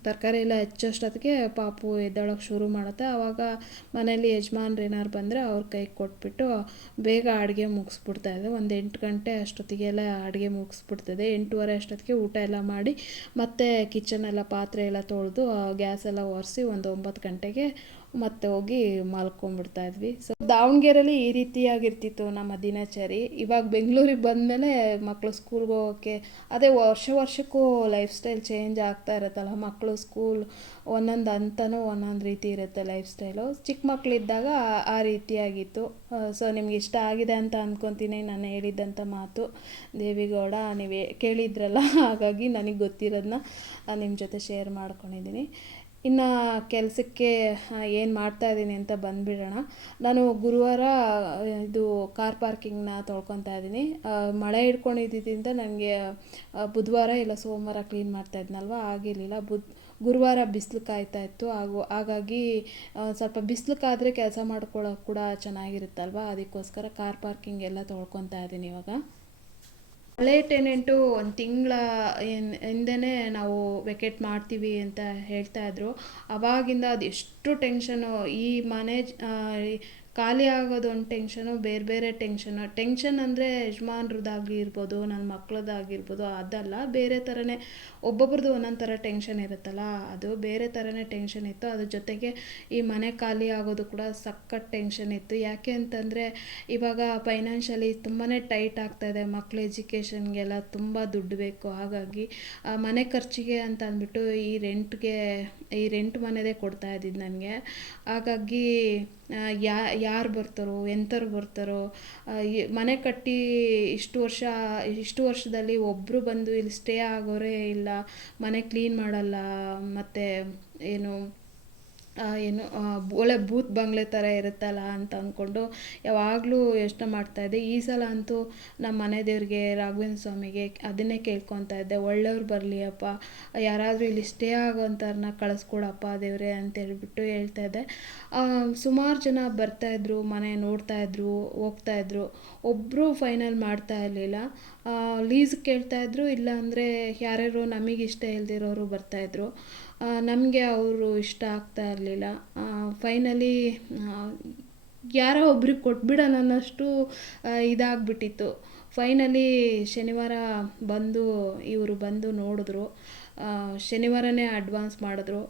ತರಕಾರಿ ಎಲ್ಲ ಹೆಚ್ಚೋಷ್ಟೊತ್ತಿಗೆ ಪಾಪು ಎದ್ದೇಳೋಕೆ ಶುರು ಮಾಡುತ್ತೆ. ಆವಾಗ ಮನೇಲಿ ಯಜಮಾನ್ರು ಏನಾರು ಬಂದರೆ ಅವ್ರ ಕೈಗೆ ಕೊಟ್ಬಿಟ್ಟು ಬೇಗ ಅಡುಗೆ ಮುಗಿಸ್ಬಿಡ್ತಾ ಇದ್ದೆ ಒಂದು ಎಂಟು ಗಂಟೆ ಅಷ್ಟೊತ್ತಿಗೆಲ್ಲ ಅಡುಗೆ ಮುಗಿಸ್ಬಿಡ್ತದೆ. ಎಂಟೂವರೆ ಅಷ್ಟೊತ್ತಿಗೆ ಊಟ ಎಲ್ಲ ಮಾಡಿ ಮತ್ತೆ ಕಿಚನೆಲ್ಲ ಪಾತ್ರೆ ಎಲ್ಲ ತೊಳೆದು ಗ್ಯಾಸ್ ಎಲ್ಲ ಒರೆಸಿ ಒಂದು ಒಂಬತ್ತು ಗಂಟೆಗೆ ಮತ್ತೆ ಹೋಗಿ ಮಲ್ಕೊಂಡ್ಬಿಡ್ತಾ ಇದ್ವಿ. ಸೊ ದಾವಣಗೆರೆಯಲ್ಲಿ ಈ ರೀತಿಯಾಗಿರ್ತಿತ್ತು ನಮ್ಮ ದಿನಚರಿ. ಇವಾಗ ಬೆಂಗಳೂರಿಗೆ ಬಂದಮೇಲೆ ಮಕ್ಕಳು ಸ್ಕೂಲ್ಗೆ ಹೋಗೋಕ್ಕೆ ಅದೇ ವರ್ಷ ವರ್ಷಕ್ಕೂ ಲೈಫ್ ಸ್ಟೈಲ್ ಚೇಂಜ್ ಆಗ್ತಾ ಇರುತ್ತಲ್ಲ ಮಕ್ಕಳು ಸ್ಕೂಲ್ ಒಂದೊಂದು ಹಂತನೂ ಒಂದೊಂದು ರೀತಿ ಇರುತ್ತೆ ಲೈಫ್ ಸ್ಟೈಲು ಚಿಕ್ಕ ಮಕ್ಕಳಿದ್ದಾಗ ಆ ರೀತಿಯಾಗಿತ್ತು. ಸೊ ನಿಮ್ಗೆ ಇಷ್ಟ ಆಗಿದೆ ಅಂತ ಅಂದ್ಕೊತೀನಿ ನಾನು ಹೇಳಿದ್ದಂಥ ಮಾತು. ದೇವಿಗೌಡ, ನೀವು ಕೇಳಿದ್ರಲ್ಲ, ಹಾಗಾಗಿ ನನಗೆ ಗೊತ್ತಿರೋದನ್ನ ನಿಮ್ಮ ಜೊತೆ ಶೇರ್ ಮಾಡ್ಕೊಂಡಿದ್ದೀನಿ. ಇನ್ನು ಕೆಲಸಕ್ಕೆ ಏನು ಮಾಡ್ತಾ ಇದ್ದೀನಿ ಅಂತ ಬಂದುಬಿಡೋಣ. ನಾನು ಗುರುವಾರ ಇದು ಕಾರ್ ಪಾರ್ಕಿಂಗ್ನ ತೊಳ್ಕೊತಾ ಇದ್ದೀನಿ. ಮಳೆ ಹಿಡ್ಕೊಂಡಿದ್ದಿದ್ರಿಂದ ನನಗೆ ಬುಧವಾರ ಇಲ್ಲ ಸೋಮವಾರ ಕ್ಲೀನ್ ಮಾಡ್ತಾ ಇದ್ನಲ್ವ? ಆಗಿರಲಿಲ್ಲ. ಬುದ್ ಗುರುವಾರ ಬಿಸಿಲು ಕಾಯ್ತಾ ಇತ್ತು. ಹಾಗೂ, ಹಾಗಾಗಿ ಸ್ವಲ್ಪ ಬಿಸಿಲು ಕಾದರೆ ಕೆಲಸ ಮಾಡ್ಕೊಳ್ಳೋಕೆ ಕೂಡ ಚೆನ್ನಾಗಿರುತ್ತಲ್ವ? ಅದಕ್ಕೋಸ್ಕರ ಕಾರ್ ಪಾರ್ಕಿಂಗ್ ಎಲ್ಲ ತೊಳ್ಕೊತಾ ಇದ್ದೀನಿ ಇವಾಗ. ಹಳೆ ಟೆನೆಂಟು ಒಂದು ತಿಂಗಳ ಹಿಂದೆನೇ ನಾವು ವೆಕೇಟ್ ಮಾಡ್ತೀವಿ ಅಂತ ಹೇಳ್ತಾ ಇದ್ರು. ಅವಾಗಿಂದ ಅದೆಷ್ಟು ಟೆನ್ಷನು ಈ ಮನೆ ಖಾಲಿ ಆಗೋದು ಒಂದು ಟೆನ್ಷನು, ಬೇರೆ ಬೇರೆ ಟೆನ್ಷನು. ಟೆನ್ಷನ್ ಅಂದರೆ ಯಜಮಾನ್ರದ್ದಾಗಿರ್ಬೋದು ನನ್ನ ಮಕ್ಳದ್ದಾಗಿರ್ಬೋದು ಅದಲ್ಲ. ಬೇರೆ ಥರನೇ ಒಬ್ಬೊಬ್ರದ್ದು ಒಂದೊಂದು ಥರ ಟೆನ್ಷನ್ ಇರುತ್ತಲ್ಲ. ಅದು ಬೇರೆ ಥರನೇ ಟೆನ್ಷನ್ ಇತ್ತು. ಅದ್ರ ಜೊತೆಗೆ ಈ ಮನೆ ಖಾಲಿ ಆಗೋದು ಕೂಡ ಸಖತ್ ಟೆನ್ಷನ್ ಇತ್ತು. ಯಾಕೆ ಅಂತಂದರೆ ಇವಾಗ ಫೈನಾನ್ಷಿಯಲಿ ತುಂಬಾ ಟೈಟ್ ಆಗ್ತಾ ಇದೆ. ಮಕ್ಳ ಎಜುಕೇಷನ್ಗೆಲ್ಲ ತುಂಬ ದುಡ್ಡು ಬೇಕು. ಹಾಗಾಗಿ ಮನೆ ಖರ್ಚಿಗೆ ಅಂತ ಅಂದ್ಬಿಟ್ಟು ಈ ರೆಂಟ್ಗೆ ಈ ರೆಂಟ್ ಮನೆದೇ ಕೊಡ್ತಾ ಇದ್ದಿದ್ದು ನನಗೆ. ಹಾಗಾಗಿ ಯಾ, ಯಾರು ಬರ್ತಾರೋ, ಎಂಥವ್ರು ಬರ್ತಾರೋ ಮನೆ ಕಟ್ಟಿ ಇಷ್ಟು ವರ್ಷ, ಇಷ್ಟು ವರ್ಷದಲ್ಲಿ ಒಬ್ಬರು ಬಂದು ಇಲ್ಲಿ ಸ್ಟೇ ಆಗೋರೇ ಇಲ್ಲ, ಮನೆ ಕ್ಲೀನ್ ಮಾಡಲ್ಲ, ಮತ್ತು ಏನು ಏನು ಒಳ್ಳೆ ಭೂತ್ ಬಂಗ್ಲೆ ಥರ ಇರುತ್ತಲ್ಲ ಅಂತ ಅಂದ್ಕೊಂಡು ಯಾವಾಗಲೂ ಯೋಚನೆ ಮಾಡ್ತಾಯಿದ್ದೆ ಈ ಸಲ ಅಂತೂ ನಮ್ಮ ಮನೆ ದೇವರಿಗೆ, ರಾಘವೇಂದ್ರ ಸ್ವಾಮಿಗೆ ಅದನ್ನೇ ಕೇಳ್ಕೊತಾ ಇದ್ದೆ. ಒಳ್ಳೆಯವ್ರು ಬರಲಿ ಅಪ್ಪ. ಯಾರಾದರೂ ಇಲ್ಲಿ ಸ್ಟೇ ಆಗೋಂಥವ್ರನ್ನ ಕಳಿಸ್ಕೊಡಪ್ಪ ದೇವರೇ ಅಂತ ಹೇಳ್ಬಿಟ್ಟು ಹೇಳ್ತಾ ಇದ್ದೆ. ಸುಮಾರು ಜನ ಬರ್ತಾಯಿದ್ರು ಮನೆ ನೋಡ್ತಾಯಿದ್ರು ಹೋಗ್ತಾಯಿದ್ರು ಒಬ್ಬರು ಫೈನಲ್ ಮಾಡ್ತಾ ಇರಲಿಲ್ಲ. ಲೀಸ್ ಕೇಳ್ತಾಯಿದ್ರು ಇಲ್ಲ ಅಂದರೆ ಯಾರ್ಯಾರು ನಮಗಿಷ್ಟ ಇಲ್ದಿರೋರು ಬರ್ತಾಯಿದ್ರು ನಮಗೆ ಅವರು ಇಷ್ಟ ಆಗ್ತಾ ಇರಲಿಲ್ಲ. ಫೈನಲಿ ಯಾರೋ ಒಬ್ರಿಗೆ ಕೊಟ್ಬಿಡೋಣ ಅನ್ನೋಷ್ಟು ಇದಾಗ್ಬಿಟ್ಟಿತ್ತು. ಫೈನಲಿ ಶನಿವಾರ ಬಂದು ಇವರು ಬಂದು ನೋಡಿದ್ರು. ಶನಿವಾರನೇ ಅಡ್ವಾನ್ಸ್ ಮಾಡಿದ್ರು.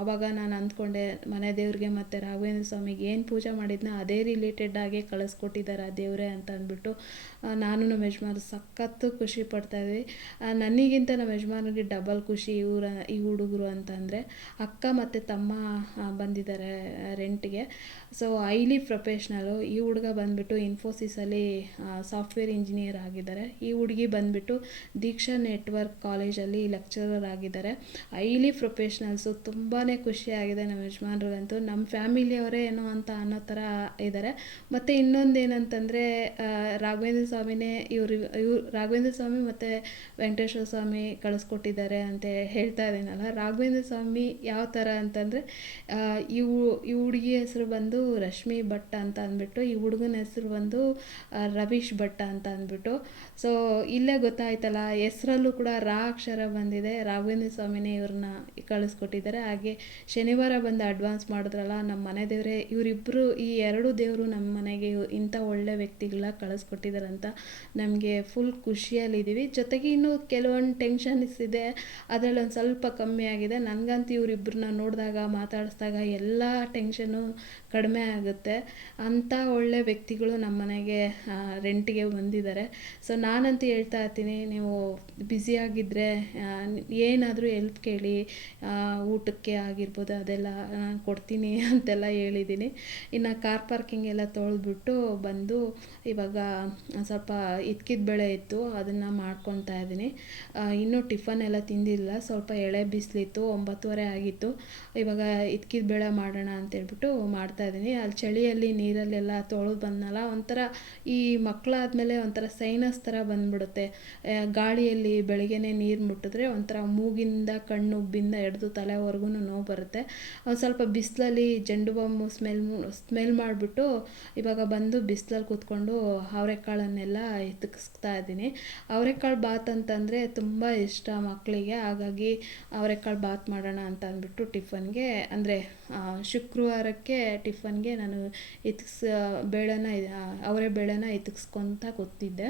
ಆವಾಗ ನಾನು ಅಂದ್ಕೊಂಡೆ, ಮನೆ ದೇವ್ರಿಗೆ ಮತ್ತು ರಾಘವೇಂದ್ರ ಸ್ವಾಮಿಗೆ ಏನು ಪೂಜೆ ಮಾಡಿದ್ನ ಅದೇ ರಿಲೇಟೆಡ್ ಆಗಿ ಕಳಿಸ್ಕೊಟ್ಟಿದ್ದಾರೆ ಆ ದೇವರೇ ಅಂತ ಅಂದ್ಬಿಟ್ಟು ನಾನು ನಮ್ಮ ಯಜಮಾನ್ರು ಸಖತ್ತು ಖುಷಿ ಪಡ್ತಾಯಿದ್ವಿ ನನಗಿಂತ ನಮ್ಮ ಯಜಮಾನ್ರಿಗೆ ಡಬಲ್ ಖುಷಿ ಇವರ, ಈ ಹುಡುಗರು ಅಂತಂದರೆ, ಅಕ್ಕ ಮತ್ತು ತಮ್ಮ ಬಂದಿದ್ದಾರೆ ರೆಂಟ್ಗೆ ಸೊ ಹೈಲಿ ಪ್ರೊಫೆಷ್ನಲು ಈ ಹುಡುಗ ಬಂದುಬಿಟ್ಟು ಇನ್ಫೋಸಿಸಲ್ಲಿ ಸಾಫ್ಟ್ವೇರ್ ಇಂಜಿನಿಯರ್ ಆಗಿದ್ದಾರೆ ಈ ಹುಡುಗಿ ಬಂದುಬಿಟ್ಟು ದೀಕ್ಷಾ ನೆಟ್ವರ್ಕ್ ಕಾಲೇಜಲ್ಲಿ ಲೆಕ್ಚರರ್ ಆಗಿದ್ದಾರೆ. ಹೈಲಿ ಪ್ರೊಫೆಷ್ನಲ್ಸು ತುಂಬಾ ಖುಷಿಯಾಗಿದೆ ನಮ್ಮ ಯಜಮಾನ್ರಿಗಂತೂ ನಮ್ಮ ಫ್ಯಾಮಿಲಿಯವರೇ ಏನೋ ಅಂತ ಅನ್ನೋ ಥರ ಇದ್ದಾರೆ. ಮತ್ತು ಇನ್ನೊಂದು ಏನಂತಂದರೆ ರಾಘವೇಂದ್ರ ಸ್ವಾಮಿನೇ ಇವರು, ಇವ್ರು, ರಾಘವೇಂದ್ರ ಸ್ವಾಮಿ ಮತ್ತು ವೆಂಕಟೇಶ್ವರ ಸ್ವಾಮಿ ಕಳಿಸ್ಕೊಟ್ಟಿದ್ದಾರೆ ಅಂತ ಹೇಳ್ತಾ ಇದ್ದೀನಲ್ಲ. ರಾಘವೇಂದ್ರ ಸ್ವಾಮಿ ಯಾವ ಥರ ಅಂತಂದರೆ ಇವು, ಈ ಹುಡುಗಿ ಹೆಸರು ಬಂದು ರಶ್ಮಿ ಭಟ್ ಅಂತ ಅಂದ್ಬಿಟ್ಟು, ಈ ಹುಡುಗನ ಹೆಸರು ಬಂದು ರವೀಶ್ ಭಟ್ ಅಂತ ಅಂದ್ಬಿಟ್ಟು. ಸೊ ಇಲ್ಲೇ ಗೊತ್ತಾಯ್ತಲ್ಲ, ಹೆಸರಲ್ಲೂ ಕೂಡ ರಾ ಅಕ್ಷರ ಬಂದಿದೆ. ರಾಘವೇಂದ್ರ ಸ್ವಾಮಿನೇ ಇವ್ರನ್ನ ಕಳಿಸ್ಕೊಟ್ಟಿದ್ದಾರೆ. ಹಾಗೆ ಶನಿವಾರ ಬಂದು ಅಡ್ವಾನ್ಸ್ ಮಾಡಿದ್ರಲ್ಲ, ನಮ್ಮ ಮನೆ ದೇವರೇ ಇವರಿಬ್ಬರು ಈ ಎರಡು ದೇವರು ನಮ್ಮ ಮನೆಗೆ ಇಂಥ ಒಳ್ಳೆ ವ್ಯಕ್ತಿಗಳ ಕಳಿಸ್ಕೊಟ್ಟಿದ್ದಾರೆ ಅಂತ ನಮಗೆ ಫುಲ್ ಖುಷಿಯಲ್ಲಿದ್ದೀವಿ ಜೊತೆಗೆ ಇನ್ನೂ ಕೆಲವೊಂದು ಟೆನ್ಷನ್ಸ್ ಇದೆ. ಅದರಲ್ಲಿ ಒಂದು ಸ್ವಲ್ಪ ಕಮ್ಮಿ ಆಗಿದೆ. ನನಗಂತೂ ಇವರಿಬ್ಬರನ್ನ ನೋಡಿದಾಗ, ಮಾತಾಡಿಸಿದಾಗ ಎಲ್ಲ ಟೆನ್ಷನ್ನು ಕಡಿಮೆ ಆಗುತ್ತೆ. ಅಂಥ ಒಳ್ಳೆ ವ್ಯಕ್ತಿಗಳು ನಮ್ಮ ಮನೆಗೆ ರೆಂಟಿಗೆ ಬಂದಿದ್ದಾರೆ. ಸೊ ನಾನಂತೂ ಹೇಳ್ತಾ ಇರ್ತೀನಿ, ನೀವು ಬ್ಯುಸಿಯಾಗಿದ್ದರೆ ಏನಾದರೂ ಎಲ್ಪ್ ಕೇಳಿ ಊಟಕ್ಕೆ ಆಗಿರ್ಬೋದು ಅದೆಲ್ಲ ನಾನು ಕೊಡ್ತೀನಿ ಅಂತೆಲ್ಲ ಹೇಳಿದ್ದೀನಿ. ಇನ್ನು ಕಾರ್ ಪಾರ್ಕಿಂಗ್ ಎಲ್ಲ ತೊಳೆದ್ಬಿಟ್ಟು ಬಂದು ಇವಾಗ ಸ್ವಲ್ಪ ಇದ್ಕಿದ ಬೆಳೆ ಇತ್ತು, ಅದನ್ನು ಮಾಡ್ಕೊತಾ ಇದ್ದೀನಿ. ಇನ್ನೂ ಟಿಫನ್ ಎಲ್ಲ ತಿಂದಿಲ್ಲ, ಸ್ವಲ್ಪ ಎಳೆ ಬಿಸಿಲಿತ್ತು, ಒಂಬತ್ತುವರೆ ಆಗಿತ್ತು. ಇವಾಗ ಇದ್ಕಿದ ಬೆಳೆ ಮಾಡೋಣ ಅಂತೇಳ್ಬಿಟ್ಟು ಮಾಡ್ತಾ ಇದ್ದೀನಿ. ಅಲ್ಲಿ ಚಳಿಯಲ್ಲಿ ನೀರಲ್ಲೆಲ್ಲ ತೊಳೆದು ಬಂದನಲ್ಲ, ಒಂಥರ ಈ ಮಕ್ಕಳಾದ್ಮೇಲೆ ಒಂಥರ ಸೈನಸ್ ಥರ ಬಂದ್ಬಿಡುತ್ತೆ. ಗಾಳಿಯಲ್ಲಿ ಬೆಳಗ್ಗೆನೆ ನೀರು ಮುಟ್ಟಿದ್ರೆ ಒಂಥರ ಮೂಗಿಂದ ಕಣ್ಣು ಉಬ್ಬಿಂದ ಹಿಡ್ದು ತಲೆವರೆಗೂ ನೋವು ಬರುತ್ತೆ. ಒಂದು ಸ್ವಲ್ಪ ಬಿಸಿಲಲ್ಲಿ ಜಂಡು ಬಾಂಬು ಸ್ಮೆಲ್ ಸ್ಮೆಲ್ ಮಾಡಿಬಿಟ್ಟು ಇವಾಗ ಬಂದು ಬಿಸಿಲಲ್ಲಿ ಕೂತ್ಕೊಂಡು ಅವರೆಕಾಳನ್ನೆಲ್ಲ ಎತ್ತಿಸ್ತಾ ಇದ್ದೀನಿ. ಅವರೆಕಾಳು ಬಾತ್ ಅಂತಂದರೆ ತುಂಬ ಇಷ್ಟ ಮಕ್ಕಳಿಗೆ ಹಾಗಾಗಿ ಅವರೆಕಾಳು ಬಾತ್ ಮಾಡೋಣ ಅಂತ ಅಂದ್ಬಿಟ್ಟು ಟಿಫನ್ಗೆ, ಅಂದರೆ ಶುಕ್ರವಾರಕ್ಕೆ ಟಿಫನ್ಗೆ ನಾನು ಎತ್ತಿಸ್ ಬೇಳೆನ ಅವರೆ ಬೇಳೆನ ಎತ್ತಿಸ್ಕೊಂತ ಕೂತಿದ್ದೆ.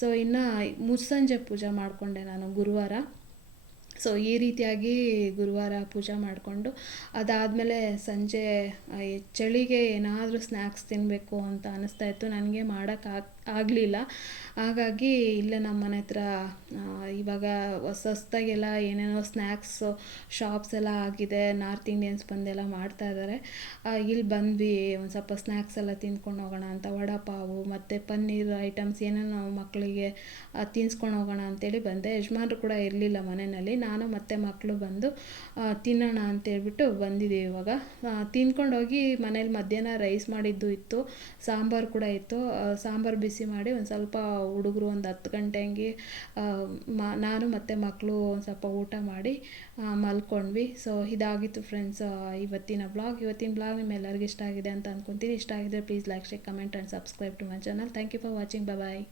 ಸೊ, ಇನ್ನು ಮುಸ್ಸಂಜೆ ಪೂಜೆ ಮಾಡಿಕೊಂಡೆ ನಾನು ಗುರುವಾರ. ಸೊ ಈ ರೀತಿಯಾಗಿ ಗುರುವಾರ ಪೂಜೆ ಮಾಡಿಕೊಂಡು, ಅದಾದಮೇಲೆ ಸಂಜೆ ಚಳಿಗೆ ಏನಾದರೂ ಸ್ನ್ಯಾಕ್ಸ್ ತಿನ್ನಬೇಕು ಅಂತ ಅನ್ನಿಸ್ತಾ ಇತ್ತು. ನನಗೆ ಮಾಡೋಕ್ಕೆ ಆಗಲಿಲ್ಲ. ಹಾಗಾಗಿ ಇಲ್ಲೇ ನಮ್ಮ ಮನೆ ಹತ್ರ ಇವಾಗ ಹೊಸ ಹೊಸ್ದಾಗೆಲ್ಲ ಏನೇನೋ ಸ್ನ್ಯಾಕ್ಸು ಶಾಪ್ಸ್ ಎಲ್ಲ ಆಗಿದೆ. ನಾರ್ತ್ ಇಂಡಿಯನ್ಸ್ ಬಂದೆಲ್ಲ ಮಾಡ್ತಾ ಇದ್ದಾರೆ ಇಲ್ಲಿ ಬಂದ್ವಿ, ಒಂದು ಸ್ವಲ್ಪ ಸ್ನ್ಯಾಕ್ಸ್ ಎಲ್ಲ ತಿನ್ಕೊಂಡು ಹೋಗೋಣ ಅಂತ. ವಡಾಪಾವು ಮತ್ತು ಪನ್ನೀರ್ ಐಟಮ್ಸ್ ಏನೇನೋ ಮಕ್ಕಳಿಗೆ ತಿನ್ಸ್ಕೊಂಡು ಹೋಗೋಣ ಅಂತೇಳಿ ಬಂದೆ. ಯಜಮಾನ್ರು ಕೂಡ ಇರಲಿಲ್ಲ ಮನೆಯಲ್ಲಿ. ನಾನು ಮತ್ತು ಮಕ್ಕಳು ಬಂದು ತಿನ್ನೋಣ ಅಂತೇಳ್ಬಿಟ್ಟು ಬಂದಿದ್ದೀವಿ ಇವಾಗ. ತಿನ್ಕೊಂಡು ಹೋಗಿ ಮನೇಲಿ ಮಧ್ಯಾಹ್ನ ರೈಸ್ ಮಾಡಿದ್ದು ಇತ್ತು. ಸಾಂಬಾರು ಕೂಡ ಇತ್ತು. ಸಾಂಬಾರು ಬಿಸಿ ಮಾಡಿ ಒಂದು ಸ್ವಲ್ಪ ಹುಡುಗರು ಒಂದು ಹತ್ತು ಗಂಟೆ ಹಂಗೆ ಮ, ನಾನು ಮತ್ತು ಮಕ್ಕಳು ಒಂದು ಸ್ವಲ್ಪ ಊಟ ಮಾಡಿ ಮಲ್ಕೊಂಡ್ವಿ. ಸೊ ಇದಾಗಿತ್ತು ಫ್ರೆಂಡ್ಸ್ ಇವತ್ತಿನ ಬ್ಲಾಗ್ ಇವತ್ತಿನ ಬ್ಲಾಗ್ ನಿಮ್ಮೆಲ್ಲರಿಗೂ ಇಷ್ಟ ಆಗಿದೆ ಅಂತ ಅಂದ್ಕೊತೀನಿ ಇಷ್ಟ ಆಗಿದ್ರೆ please like share comment and subscribe to my channel thank you for watching bye